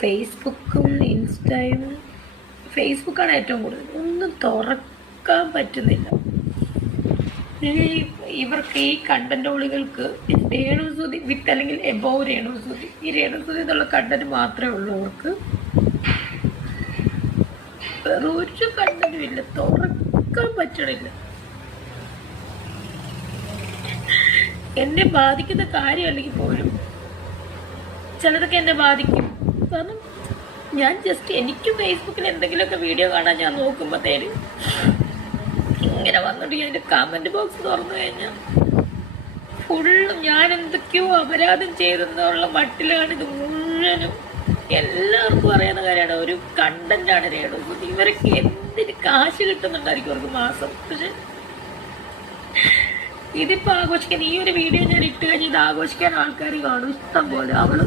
ഫേസ്ബുക്കും ഇൻസ്റ്റയും ഫേസ്ബുക്കാണ് ഏറ്റവും കൂടുതൽ. ഒന്നും തുറക്കാൻ പറ്റുന്നില്ല. ഇവർക്ക് ഈ കണ്ടന്റോളികൾക്ക് രേണുസുതി വിത്ത് അല്ലെങ്കിൽ എബോവ് രേണുസുതി, ഈ രേണുസുതി എന്നുള്ള കണ്ടന്റ് മാത്രമേ ഉള്ളൂ അവർക്ക്. വേറെ ഒരു കണ്ടന്റും ഇല്ല, തുറക്കാൻ പറ്റണില്ല. എന്നെ ബാധിക്കുന്ന കാര്യം അല്ലെങ്കിൽ പോലും ചിലതൊക്കെ എന്നെ ബാധിക്കും. കാരണം ഞാൻ ജസ്റ്റ് എനിക്ക് ഫേസ്ബുക്കിൽ എന്തെങ്കിലുമൊക്കെ വീഡിയോ കാണാൻ ഞാൻ നോക്കുമ്പോഴത്തേനും ഇങ്ങനെ വന്നിട്ട് അതിൻ്റെ കമന്റ് ബോക്സ് തുറന്നു കഴിഞ്ഞാൽ ഫുള്ളും ഞാൻ എന്തൊക്കെയോ അപരാധം ചെയ്തെന്നുള്ള മട്ടിലാണ് ഇത് മുഴുവനും. എല്ലാവർക്കും അറിയുന്ന കാര്യമാണ്, ഒരു കണ്ടന്റാണ് രേണുസുതി. ഇവരൊക്കെ എന്തിന് കാശ് കിട്ടുന്നുണ്ടായിരിക്കും അവർക്ക് മാസം. പക്ഷെ ഇതിപ്പോൾ ആഘോഷിക്കാൻ ഈ ഒരു വീഡിയോ ഞാൻ ഇട്ട് കഴിഞ്ഞ് ഇത് ആഘോഷിക്കാൻ ആൾക്കാർ കാണും ഇഷ്ടം പോലെ. അവള്